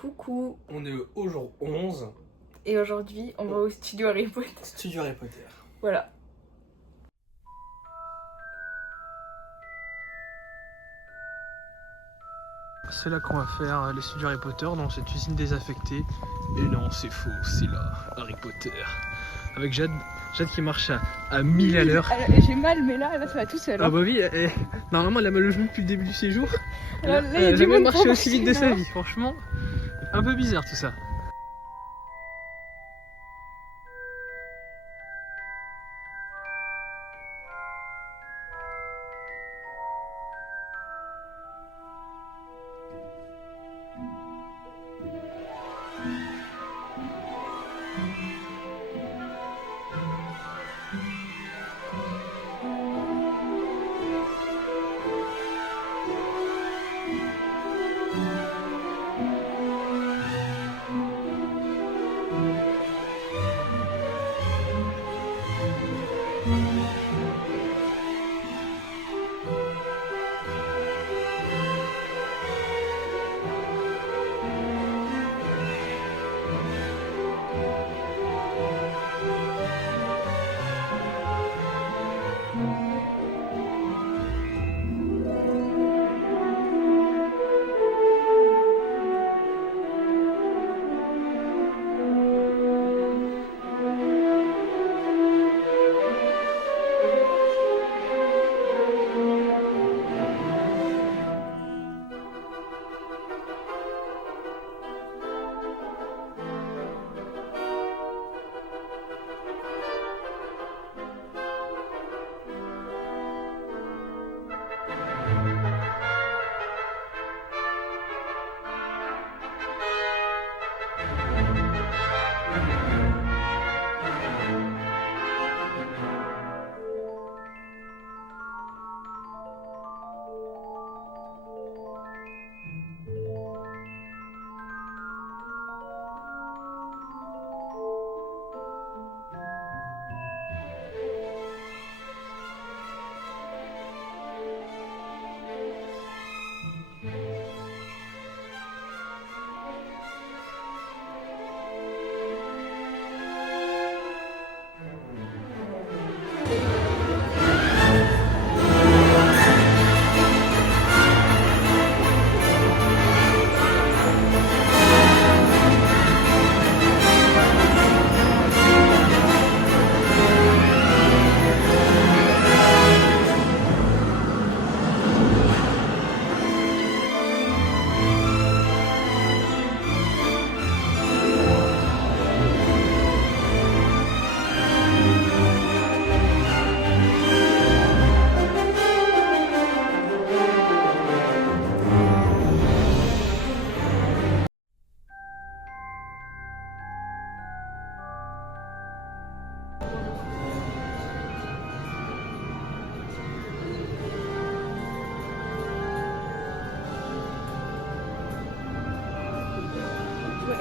Coucou. On est au jour 11. Et aujourd'hui, on va au studio Harry Potter. Studio Harry Potter. Voilà. C'est là qu'on va faire les studios Harry Potter dans cette usine désaffectée. Et non, c'est faux, c'est là, Harry Potter. Avec Jade qui marche à 1000 à l'heure. J'ai mal, mais là, ça va tout seul. Ah bah oui, normalement elle a mal au genou depuis le début du séjour. Là, Elle a jamais marché aussi vite de sa vie, franchement. Un peu bizarre tout ça.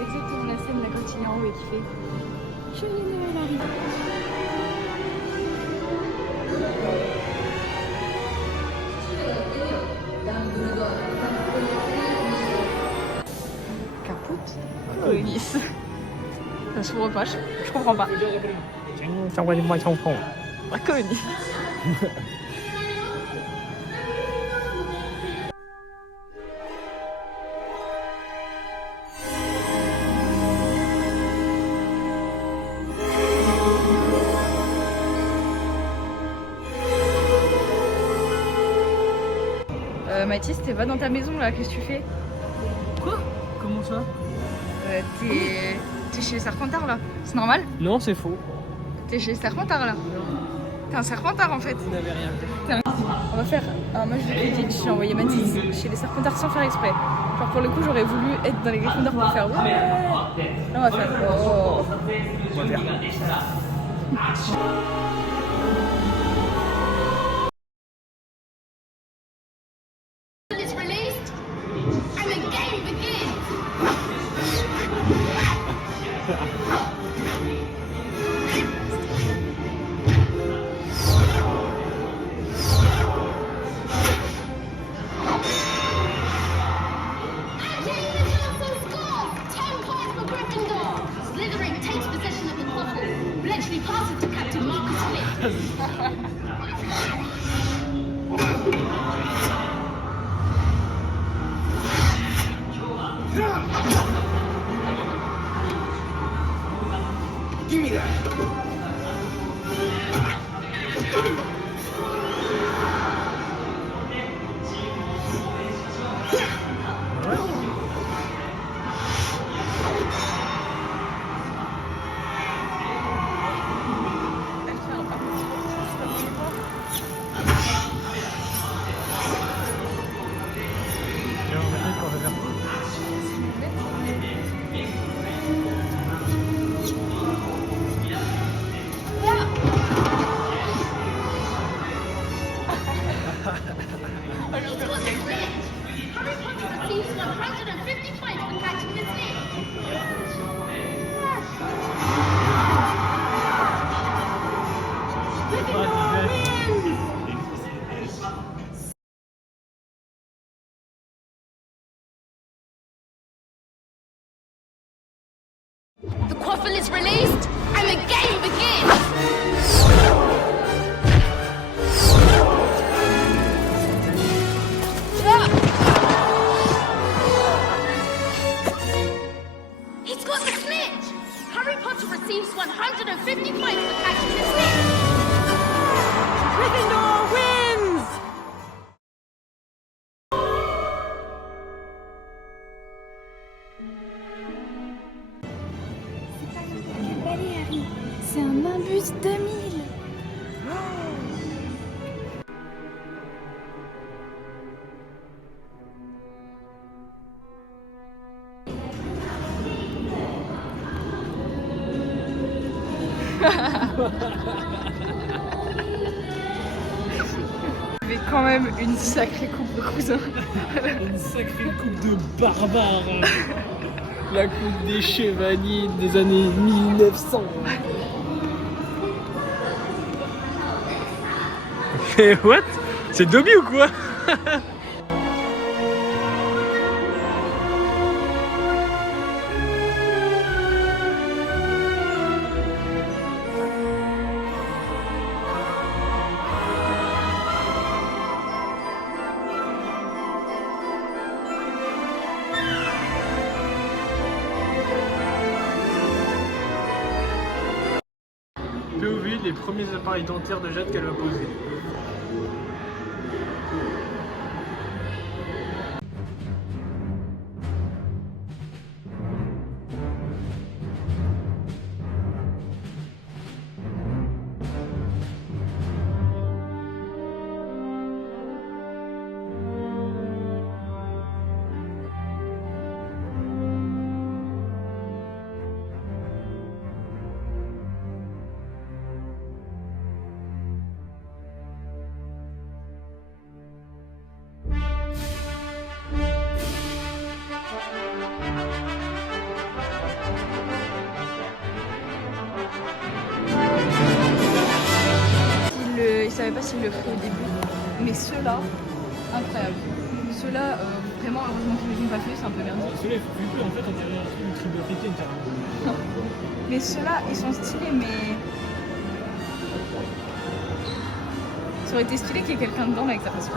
Exactement la scène là quand il est en haut et qu'il fait Joyeux Noël Harry. Capote Colonis. Ça s'ouvre pas, je comprends pas. Colonis. Mathis, t'es pas dans ta maison là, qu'est-ce que tu fais? Quoi? Comment ça? T'es chez Serpentard là, c'est normal? Non, c'est faux. T'es chez Serpentard là? T'es un Serpentard en fait. Vous n'avez rien fait. On va faire un match de Quidditch, j'ai envoyé Mathis chez les Serpentards sans faire exprès. Genre pour le coup j'aurais voulu être dans les Gryffondors pour faire ouais. Là on va faire oh. On va faire. Give me that. The quaffle is released, and the game begins! He's got the snitch! Harry Potter receives 150 points for catching the snitch! Gryffindor wins! C'est un Nimbus 2000. Mais quand même une sacrée coupe de cousin. Une sacrée coupe de barbares. La coupe des chevaliers des années 1900. Mais what? C'est Dobby ou quoi? POV, les premiers appareils dentaires de Jade qu'elle va poser. Il savait pas s'il le ferait au début, mais ceux-là, incroyable. Ceux-là, vraiment, heureusement qu'ils les ont pas fait, c'est un peu merdé. Celui-là, il faut plus peu, en fait, on dirait un truc de tribu africaine carrément. Mais ceux-là, ils sont stylés, mais. Ça aurait été stylé qu'il y ait quelqu'un dedans avec sa face. Ça,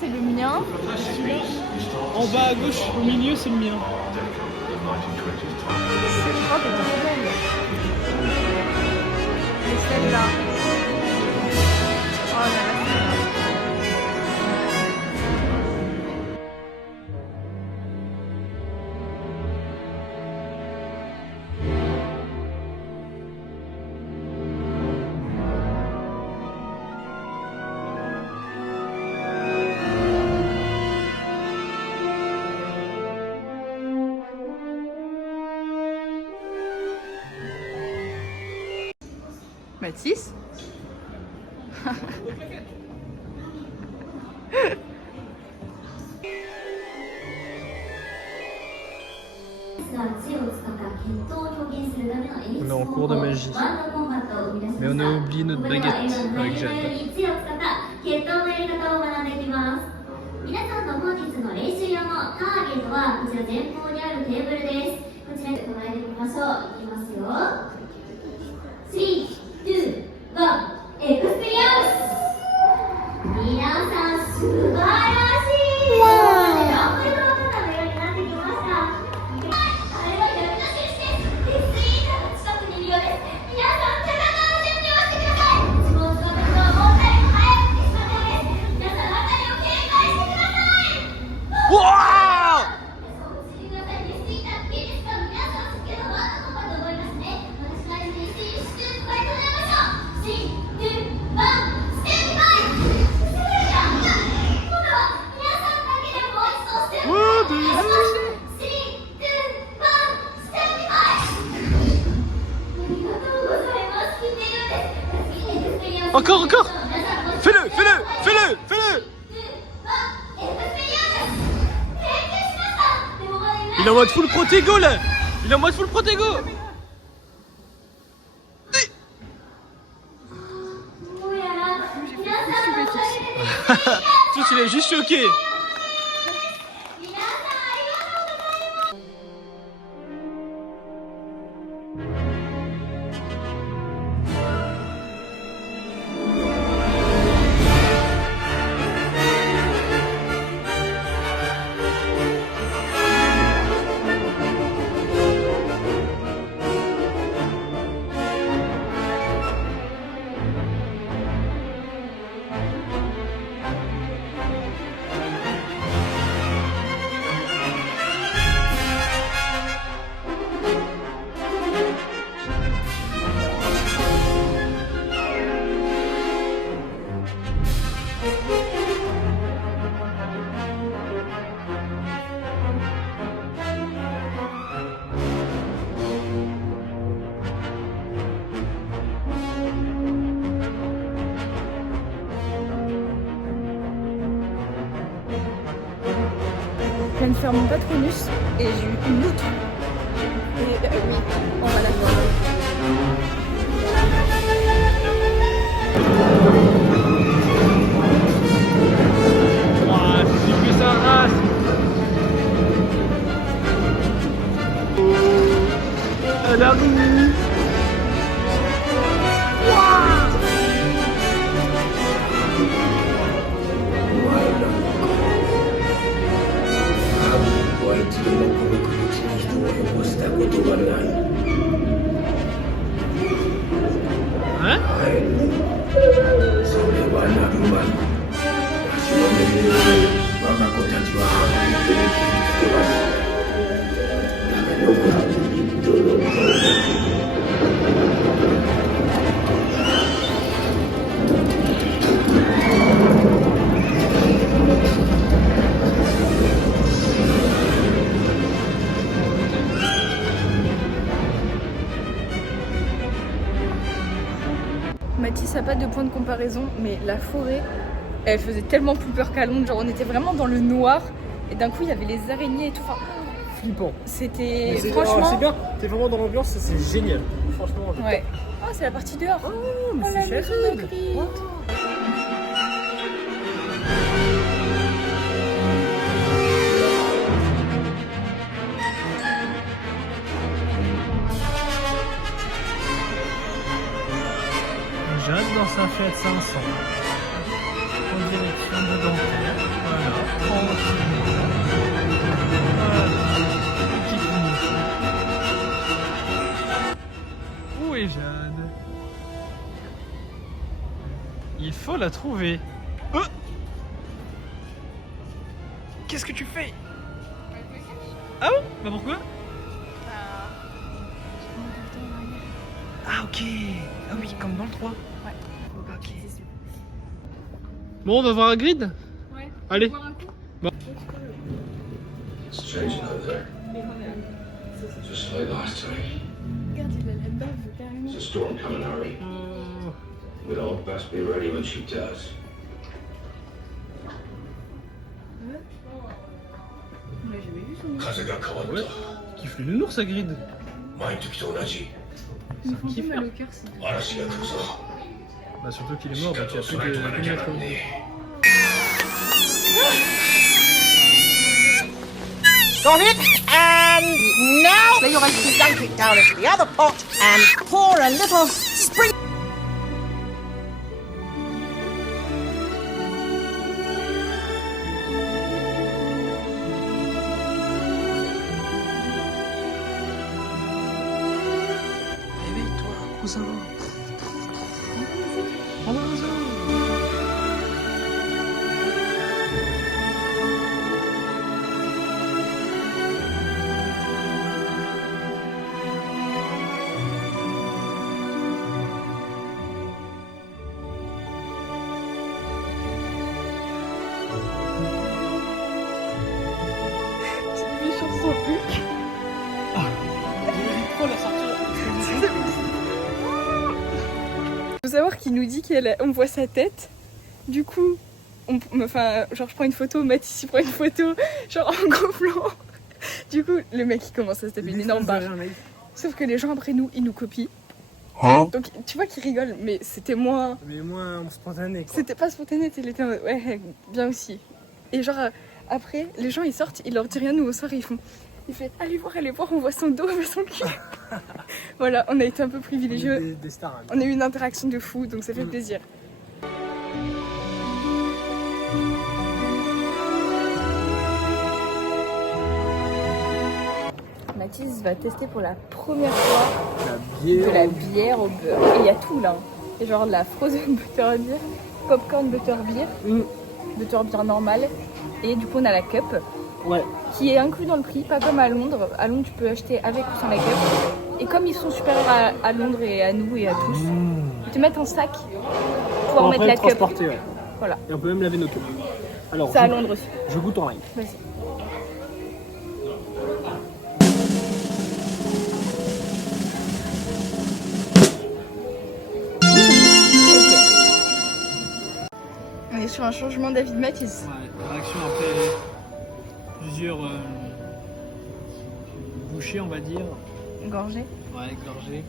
c'est le mien. En bas à gauche, au milieu, c'est le mien. Cette robe est trop belle. Et celle-là. Oh là là. Mathis. On est en cours de magie. Mais on a oublié notre baguette avec Jade. 決闘のやり方を学んでいきます。皆さんの本日の練習用のターゲットはこちら前方にあるテーブルです。こちらに捉えてみましょう。いきますよ。3、2、1、エクスペリアンス。皆さん素晴らしい。ランプルの方のようになってきました。あれはやりなしです。SE が近くにいるようです。皆さん、戦う準備をしてください。スポーツの時は問題も早くてしまったようです。皆さん、辺りを警戒してください。うわそうしてください。SE だけですか。皆さん、先ほどあったのかと思いますね。私なりに SE スクープ会となりましょう。3、2、1、ステップバイ。すごいじゃん。今度は皆さんだけでもう一度ステップバイ。Encore, encore. Fais-le, fais-le, fais-le, fais-le. Il est en mode full protego là. Il est en mode full protego. Toi tu l'as juste choqué. Je viens de faire mon patronus et j'ai eu une loutre. Et oui, on va la voir. Ah, si tu fais ça, race. Oh, elle arrive. Hein? それはなるまい。わしの目に我が子たちは本当に傷つけます。だがよくどうぞ。Mathis n'a pas de point de comparaison, mais la forêt, elle faisait tellement plus peur qu'à Londres. Genre, on était vraiment dans le noir et d'un coup, il y avait les araignées et tout. Enfin, Flippant. c'était C'est franchement. bien, t'es vraiment dans l'ambiance, c'est génial. Franchement, Ouais. Oh, c'est la partie dehors. Oh, mais la c'est maison chouette. de Gris. Jade dans sa Fiat 500 en direction de Dentaire. Voilà, tranquillement. Voilà, petite minute. Où est Jade? Il faut la trouver. Oh, qu'est-ce que tu fais? Ah bon? Bah pourquoi? Ah ok. Ah oui, comme dans le 3. Ok. Bon, on va voir Hagrid? Ouais. Allez. Strange out there. Just like last time. Regarde, il a la bave carrément. There's a storm coming our way. We'd all best be ready when she does. On l'a jamais vu son nom. 風が変わっ Ouais. Kiffe le nounours Hagrid. た。前の時と同じ。Il me fait un peu mal au cœur, c'est. 嵐が来るぞ。Bah surtout qu'il est mort, donc il n'y a plus de métro. Got it? And now dunk it down into the other pot and pour a little spring. Réveille-toi, cousin. Prends un oiseau. Faut savoir qu'il nous dit qu'on voit sa tête. Du coup, enfin, genre je prends une photo, Mathis il prend une photo, genre en gros plan. Du coup, le mec il commence à se taper une énorme barre. Sauf que les gens après nous, ils nous copient. Donc tu vois qu'ils rigolent, mais c'était moins... Mais moins spontané quoi. C'était pas spontané, il était en mode, ouais, bien aussi. Et genre après, les gens ils sortent, ils leur disent rien, nous au soir ils font... Il fait allez voir, on voit son dos, on voit son cul. Voilà, on a été un peu privilégiés. Des stars. Hein. On a eu une interaction de fou, donc ça fait plaisir. Mathis va tester pour la première fois de la bière au beurre. Et il y a tout là. Il y a genre de la frozen butter beer, popcorn butter beer, butter beer normale. Et du coup on a la cup. Ouais. Qui est inclus dans le prix, pas comme à Londres. À Londres, tu peux acheter avec ou sans la cup. Et comme ils sont supérieurs à Londres et à nous et à tous, ils te mettent en sac pour pouvoir mettre la cup. Ouais. Voilà. Et on peut même laver nos cups. Alors, c'est à Londres aussi. Je goûte en live. Vas-y. On est sur un changement d'avis de Mathis. Ouais, réaction après plusieurs bouchées, on va dire. Gorgé. Ouais, gorgé.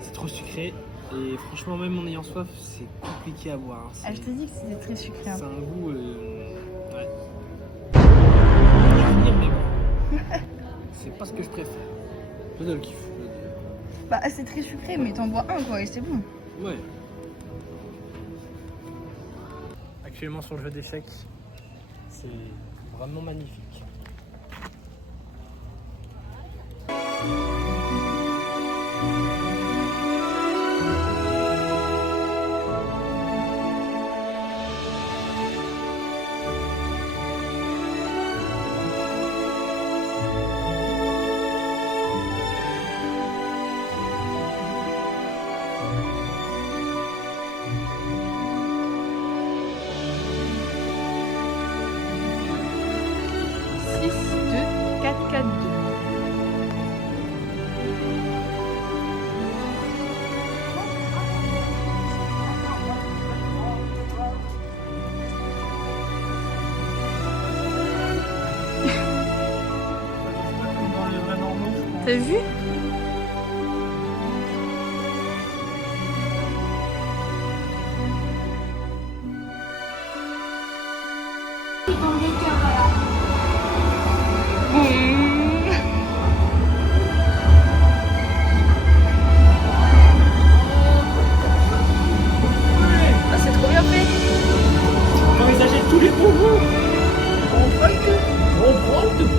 C'est trop sucré. Et franchement, même en ayant soif, c'est compliqué à boire. Ah, je t'ai dit que c'était très sucré. Hein. C'est un goût... ouais. Je vais finir, mais bon. C'est pas ce que je préfère. Je le kiffe. Bah, c'est très sucré, mais t'en bois un quoi, et c'est bon. Ouais. Actuellement sur le jeu d'échecs, c'est vraiment magnifique. T'as vu? Ah, c'est trop bien fait. Quand ils achètent tous les bonbons, on prend le tout. On prend le tout.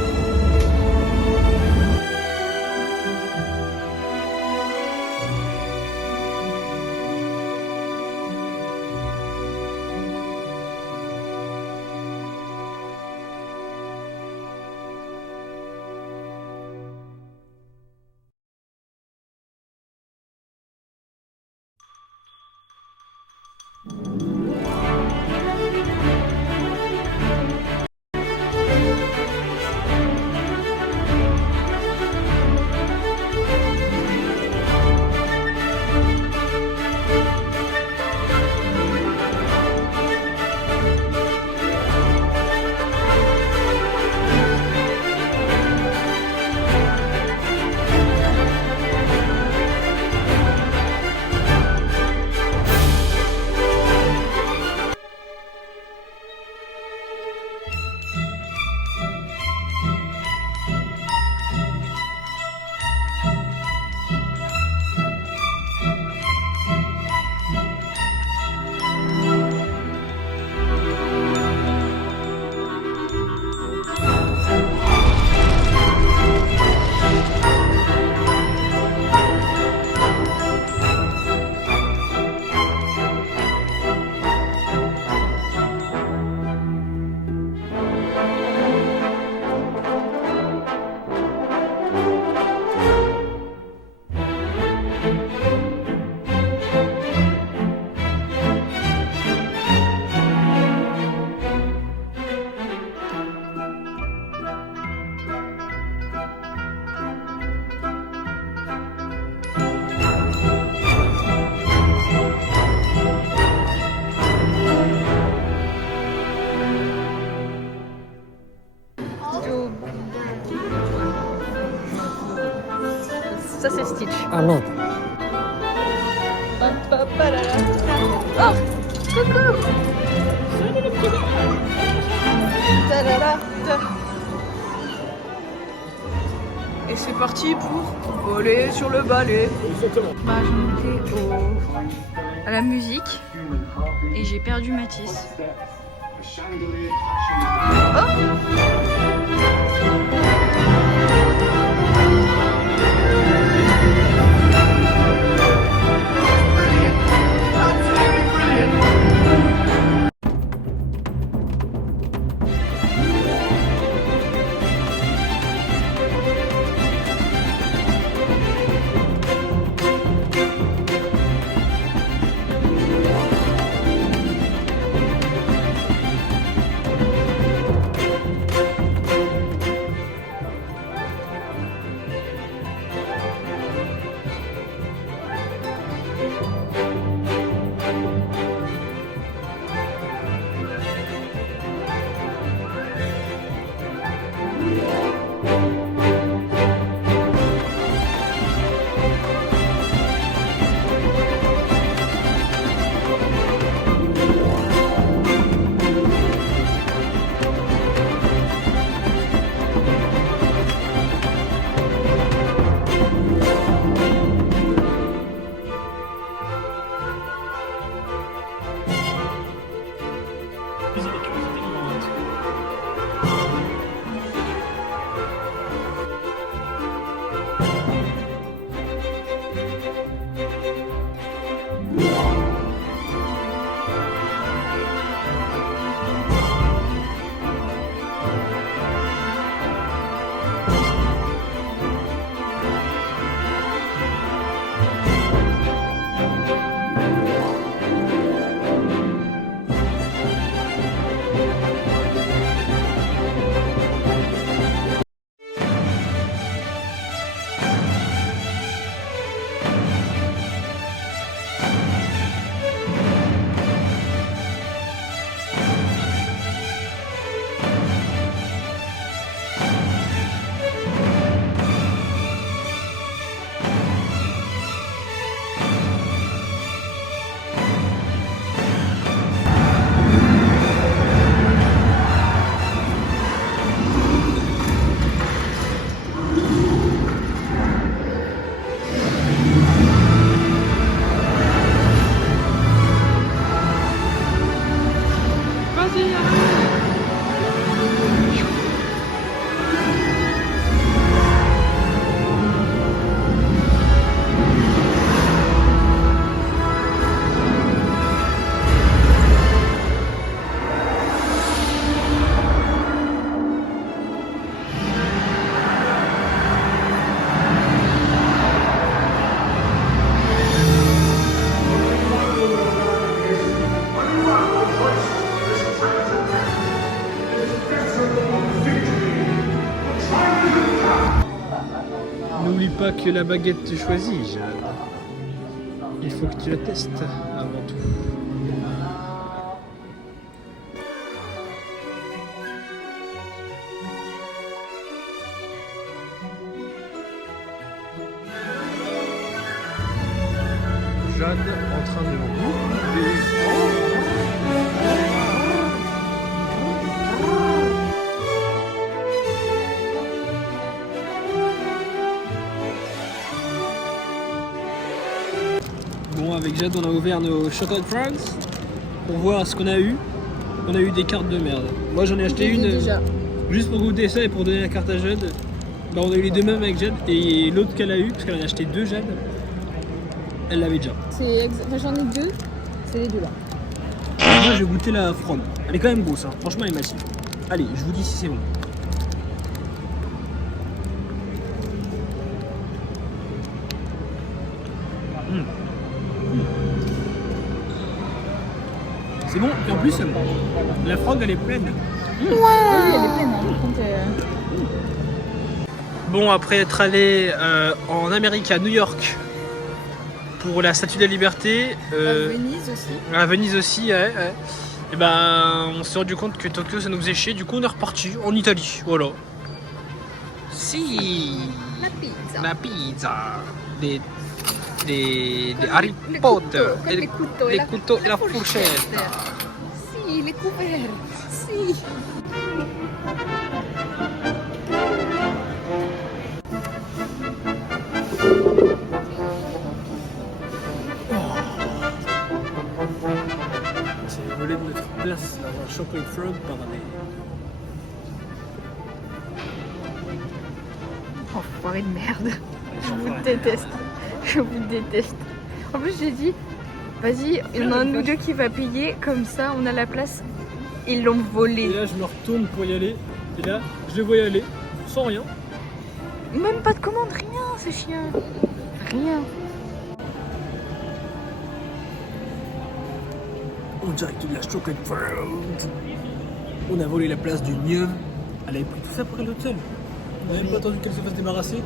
Stitch. Ah merde. Oh, coucou. Ta-da-da, ta. Et c'est parti pour voler sur le balai. Bah, j'en étais à la musique et j'ai perdu Mathis. N'oublie pas que la baguette te choisit, Jade. Il faut que tu la testes avant tout. Jade en train de Bon, avec Jade, on a ouvert nos Chocolate Frogs pour voir ce qu'on a eu. On a eu des cartes de merde. Moi, j'en ai acheté une juste pour goûter ça et pour donner la carte à Jade. Bah, on a eu les deux mêmes avec Jade et l'autre qu'elle a eu, parce qu'elle en a acheté deux Jade, elle l'avait déjà. Enfin, j'en ai deux, c'est les deux là. Moi, je vais goûter la frog. Elle est quand même grosse, hein. Franchement, elle est massive. Allez, je vous dis si c'est bon. C'est bon, et en plus, la frog elle est pleine. Oui, elle est pleine. Bon, après être allé en Amérique, à New York, pour la Statue de la Liberté. À Venise aussi. À Venise aussi, ouais. Et ben, on s'est rendu compte que Tokyo ça nous faisait chier, du coup on est reparti en Italie, voilà. Si. La pizza. La pizza. des Harry Potter. Les couteaux, les couteaux et la fourchette. Si, les couverts. Si. C'est volé de notre place dans un chocolate frog par des... Enfoiré de merde. Je vous déteste. Je vous déteste. En plus, j'ai dit, vas-y, il y en a un de nous deux qui va payer, comme ça on a la place. Ils l'ont Et volé. là, je me retourne pour y aller. Et là, je les vois y aller, sans rien. Même pas de commande, rien, ces chiens. Rien. En direct de la chocolate frog. On a volé la place du Nieu. Elle avait pris tout ça pour aller à l'hôtel. On n'a même pas attendu qu'elle se fasse débarrasser.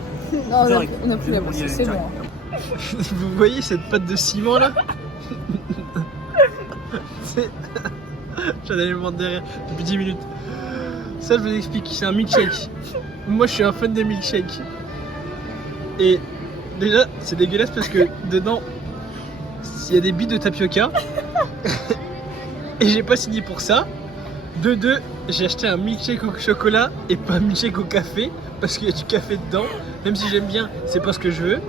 Non, Direct. on a plus la place, On y allait c'est bon. direct. Vous voyez cette pâte de ciment là? C'est... J'en avais le ventre derrière depuis 10 minutes. Ça, je vous explique, c'est un milkshake. Moi, je suis un fan des milkshakes. Et déjà, c'est dégueulasse parce que dedans, il y a des billes de tapioca. Et j'ai pas signé pour ça. De deux, j'ai acheté un milkshake au chocolat et pas un milkshake au café parce qu'il y a du café dedans. Même si j'aime bien, c'est pas ce que je veux.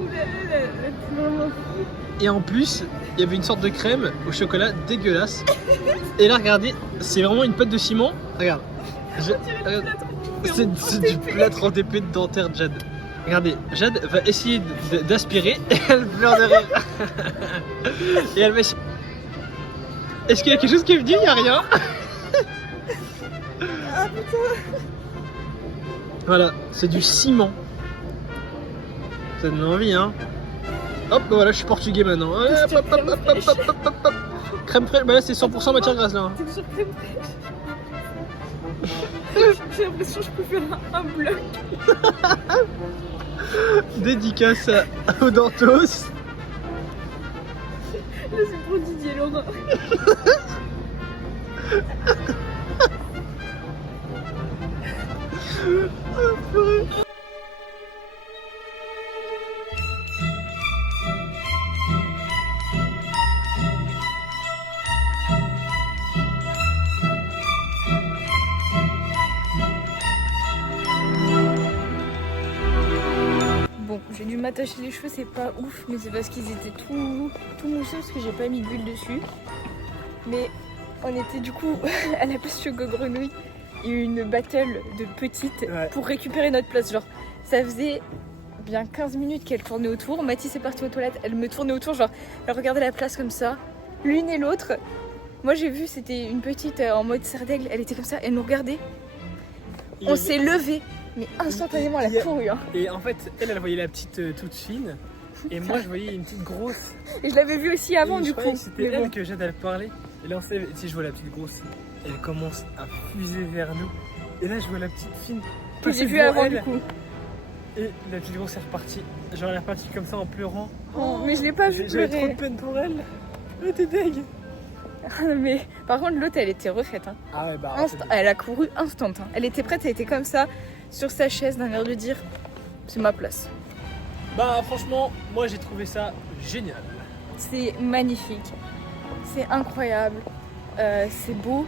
Et en plus, il y avait une sorte de crème au chocolat dégueulasse. Et là, regardez, c'est vraiment une pâte de ciment. Regarde. Regarde. C'est du plâtre en TP de dentaire de Jade. Regardez, Jade va essayer d'aspirer et elle pleure de rire. Et elle va essayer... Est-ce qu'il y a quelque chose qui est venu? Il n'y a rien. Ah putain. Voilà, c'est du ciment. Ça donne envie, hein. Hop, voilà, je suis portugais maintenant. Hop, hop, hop, hop, hop, hop, hop, hop, hop. Crème fraîche, bah là c'est 100% matière grasse là. T'es sur crème fraîche. J'ai l'impression que je peux faire un bloc. Dédicace aux Dantos. Là c'est pour Didier Laurent. Bon, j'ai dû m'attacher les cheveux, c'est pas ouf, mais c'est parce qu'ils étaient tout mousseux parce que j'ai pas mis d'huile dessus. Mais on était du coup à la place Choco Grenouille. Il y a eu une battle de petites pour récupérer notre place. Genre, ça faisait bien 15 minutes qu'elle tournait autour. Mathis est partie aux toilettes, elle me tournait autour. Genre, elle regardait la place comme ça, l'une et l'autre. Moi, j'ai vu, c'était une petite en mode serre d'aigle. Elle était comme ça, elle nous regardait. On s'est levé, mais instantanément, elle a couru. Hein. Et en fait, elle voyait la petite toute fine. Et moi, je voyais une petite grosse. Et je l'avais vue aussi avant, Et du je croyais coup. que c'était Mais elle bon. que Jade elle parlait. Et là, on sait, si je vois la petite grosse, elle commence à fuser vers nous. Et là, je vois la petite fine. Que passer j'ai vu devant avant, elle. du coup. Et la petite grosse est repartie. Genre, elle est repartie comme ça en pleurant. Oh, mais je l'ai pas vu J'avais trop de pleurer. peine pour elle. Elle était deg. Mais par contre, l'autre, elle était refaite. Hein. Ah ouais, bah. Elle a couru instant. Hein. Elle était prête, elle était comme ça, sur sa chaise, d'un air de dire c'est ma place. Bah, franchement, moi j'ai trouvé ça génial. C'est magnifique, c'est incroyable, c'est beau,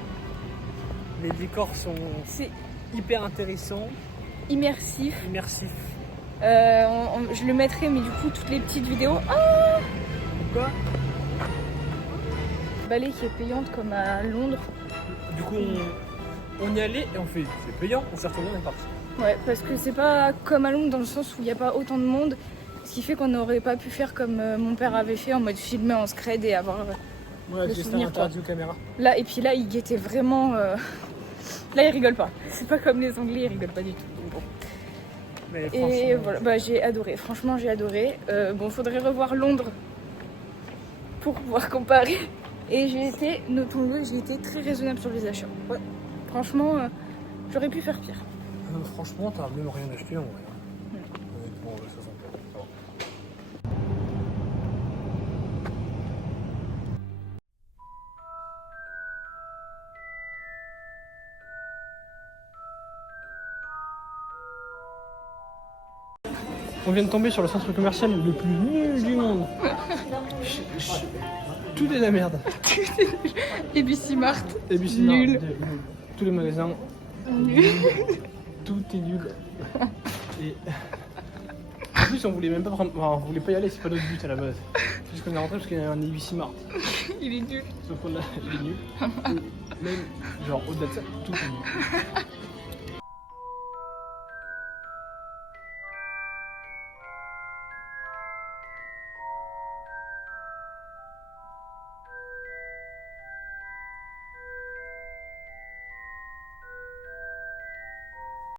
Les décors sont c'est hyper intéressants, immersif. immersifs. Je le mettrai, mais du coup, toutes les petites vidéos. Ah, Quoi? balai qui est payante comme à Londres. Du coup, on y allait et on fait c'est payant, on s'est retourné, on est parti. Ouais, parce que c'est pas comme à Londres dans le sens où il n'y a pas autant de monde. Ce qui fait qu'on n'aurait pas pu faire comme mon père avait fait en mode filmer en scred et avoir Ouais, le juste souvenir, interdit aux caméras. là. Et puis là, il guettait vraiment. Là, il rigole pas. C'est pas comme les Anglais, ils rigolent pas du tout. Donc bon. Mais Et franchement, voilà, bah, j'ai adoré. Franchement, j'ai adoré. Bon, faudrait revoir Londres pour pouvoir comparer. Et notons-le, j'ai été très raisonnable sur les achats. Ouais. Franchement, j'aurais pu faire pire. franchement, t'as même rien acheté en vrai. Honnêtement, ça sent pas. Ça va. On vient de tomber sur le centre commercial le plus nul du monde. Tout est de la merde. ABC Mart. ABC Nul. Mart, tous les magasins. Nul. Tout est nul. Et en plus, on voulait même pas prendre... enfin, on voulait pas y aller, c'est pas notre but à la base. C'est juste qu'on est rentré parce qu'il y a un ABC Mart. Il est nul. Sauf qu'on a... il est nul. Même, genre, au-delà de ça, tout est nul.